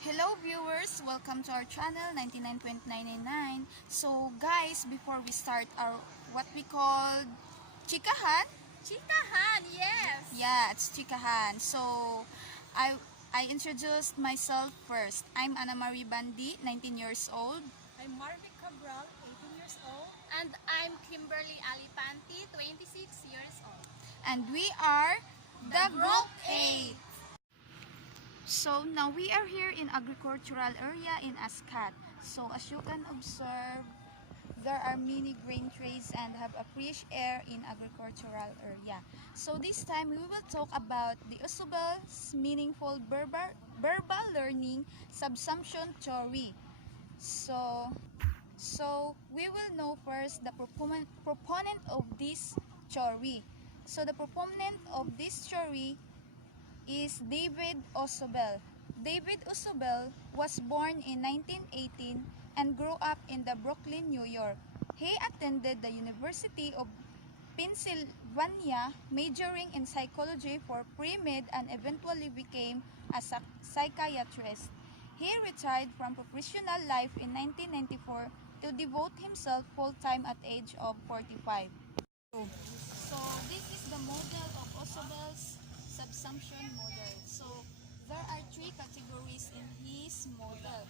Hello viewers, welcome to our channel 99.999. So guys, before we start our what we call chikahan, Chikahan, yes! yeah, it's chikahan. So I introduced myself first. I'm Ana Marie Bandi, 19 years old. I'm Marvic Cabral, 18 years old. And I'm Kimberly Alipanti, 26 years old. And we are the Group 8. So now we are here in agricultural area in Ascat. So as you can observe, there are many grain trees and have a fresh air in agricultural area. So this time we will talk about the Usubel's meaningful verbal learning subsumption theory. So we will know first the proponent of this theory. So the proponent of this theory is David Usubel. David Usubel was born in 1918 and grew up in the Brooklyn, New York. He attended the University of Pennsylvania, majoring in psychology for pre-med and eventually became a psychiatrist. He retired from professional life in 1994 to devote himself full-time at age of 45. So this is the model of Usubel's subsumption model. So there are three categories in his model.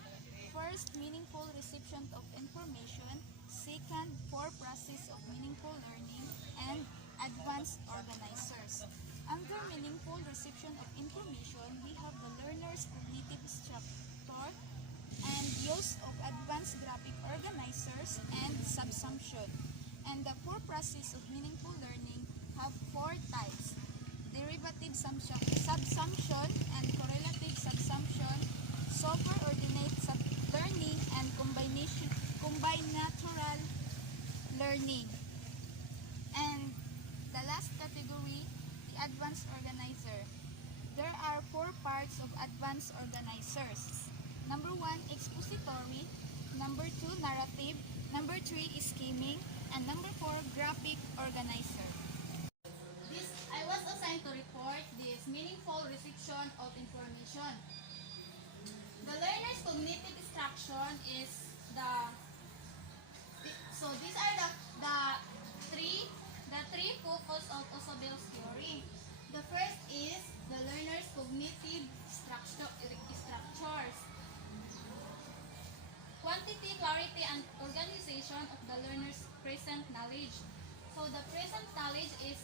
First, meaningful reception of information. Second, core process of meaningful learning. And advanced organizers. Under meaningful reception of information, we have the learner's cognitive structure and use of advanced graphic organizers and subsumption. And the core process of meaningful learning have four types: derivative subsumption and correlative subsumption, superordinate learning, and combinatorial learning. And the last category, the advanced organizer. There are four parts of advanced organizers. Number 1, expository. Number 2, narrative. Number 3 is scheming. And number 4, graphic organizer. I was assigned to report this meaningful reception of information. The learner's cognitive instruction is these are the three focus of Usubel's theory. The first is the learner's cognitive structures. Quantity, clarity, and organization of the learner's present knowledge. So the present knowledge is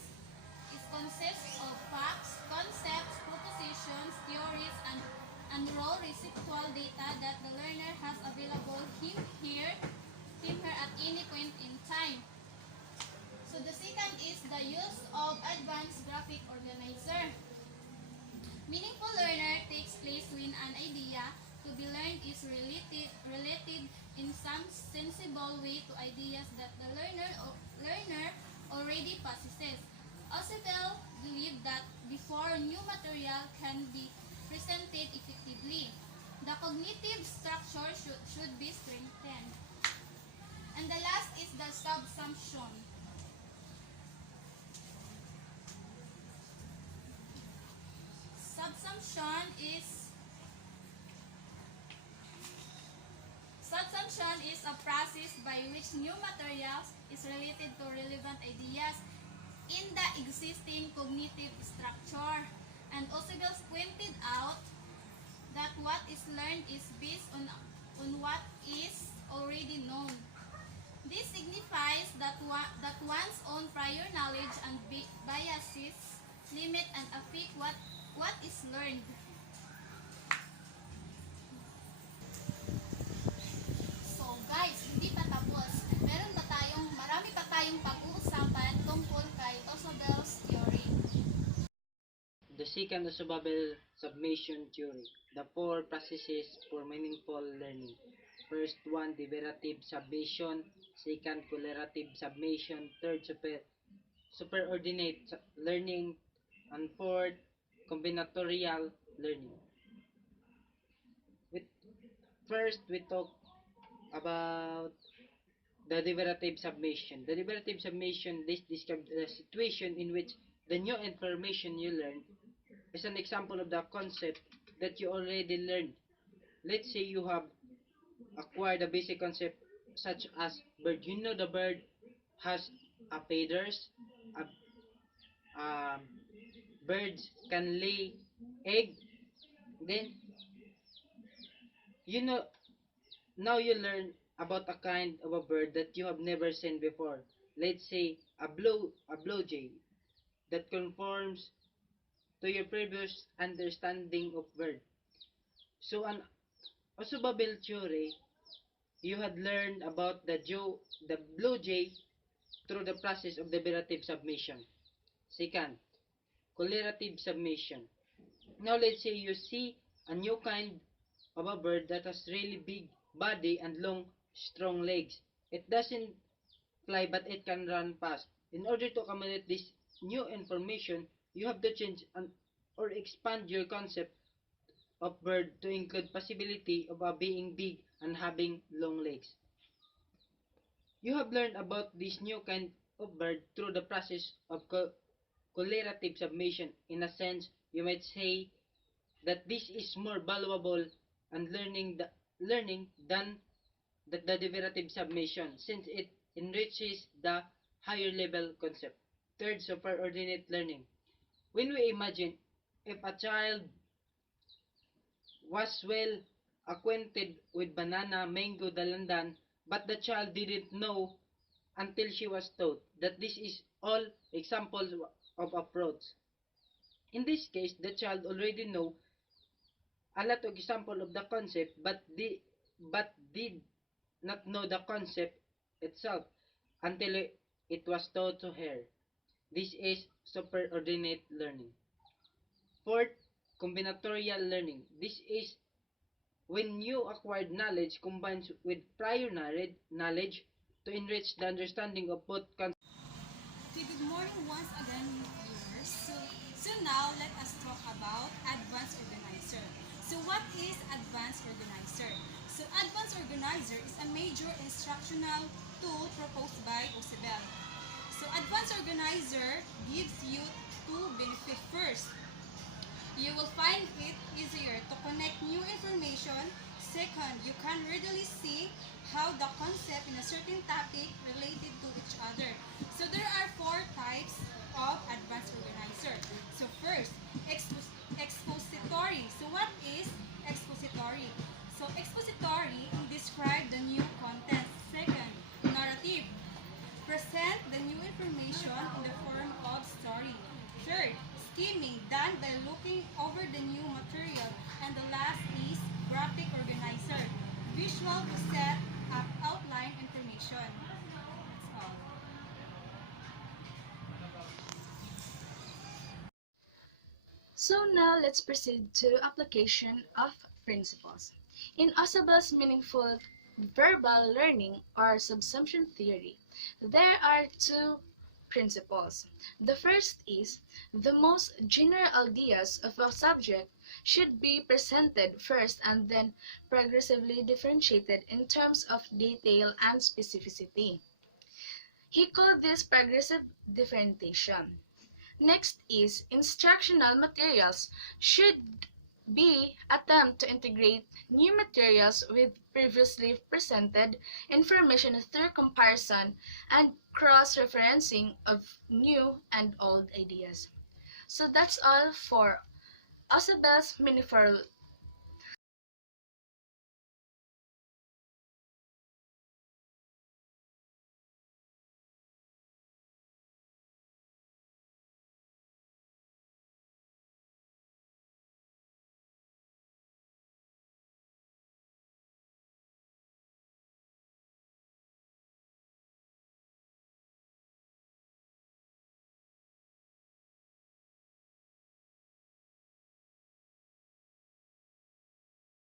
consists of facts, concepts, propositions, theories, and raw receptual data that the learner has available him her at any point in time. So the second is the use of advanced graphic organizer. Meaningful learner takes place when an idea to be learned is related in some sensible way to ideas that the learner already possesses. Usubel believed that before new material can be presented effectively, the cognitive structure should be strengthened. And the last is the subsumption. Subsumption is a process by which new materials is related to relevant ideas in the existing cognitive structure. And Usubel pointed out that what is learned is based on what is already known. This signifies that one's own prior knowledge and biases limit and affect what is learned. So guys, hindi pa tapos. Marami pa tayong pag-uusapan tungkol kay Usubel's theory. The second Usubel subsumption theory, the four processes for meaningful learning. First one, derivative subsumption. Second, correlative subsumption. Third, superordinate learning. And fourth, combinatorial learning. First, we talk about the derivative subsumption. The derivative subsumption describes the situation in which the new information you learn is an example of the concept that you already learned. let's say you have acquired a basic concept such as bird. You know the bird has a feathers, a, um, birds can lay egg. Then you know now you learn about a kind of a bird that you have never seen before. Let's say a blue jay that conforms to your previous understanding of bird. So an Osubabel theory, you had learned about the blue jay through the process of deliberative submission. Second, correlative submission. Now let's say you see a new kind of a bird that has really big body and long, strong legs. It doesn't fly but it can run fast. In order to accommodate this new information, you have to change or expand your concept of bird to include possibility of being big and having long legs. You have learned about this new kind of bird through the process of correlative submission. In a sense, you might say that this is more valuable and learning than the deliberative submission since it enriches the higher level concept. Third, superordinate learning. When we imagine if a child was well acquainted with banana, mango, dalandan, but the child didn't know until she was taught that this is all examples of approach. In this case, the child already know a lot of example of the concept but did not know the concept itself until it was taught to her. This is superordinate learning. Fourth, combinatorial learning. This is when new acquired knowledge combines with prior knowledge to enrich the understanding of both concepts. Okay, good morning once again, viewers. So now let us talk about advanced organizer. So what is advanced organizer? So advanced organizer is a major instructional tool proposed by Osebel. So advanced organizer gives you two benefits. First, you will find it easier to connect new information. Second, you can readily see how the concept in a certain topic related to each other. So there are four types of advanced organizer. So first, expository. So what is expository? So expository describe the new content. Second, narrative. Present the new information in the form of story. Third, skimming, done by looking over the new material. And the last is graphic organizer, visual to set up outline information. That's all. So now let's proceed to application of principles. In Osabel's meaningful verbal learning or subsumption theory, there are two principles. The first is the most general ideas of a subject should be presented first and then progressively differentiated in terms of detail and specificity. He called this progressive differentiation. Next is instructional materials should be attempt to integrate new materials with previously presented information through comparison and cross-referencing of new and old ideas. So that's all for Osabel's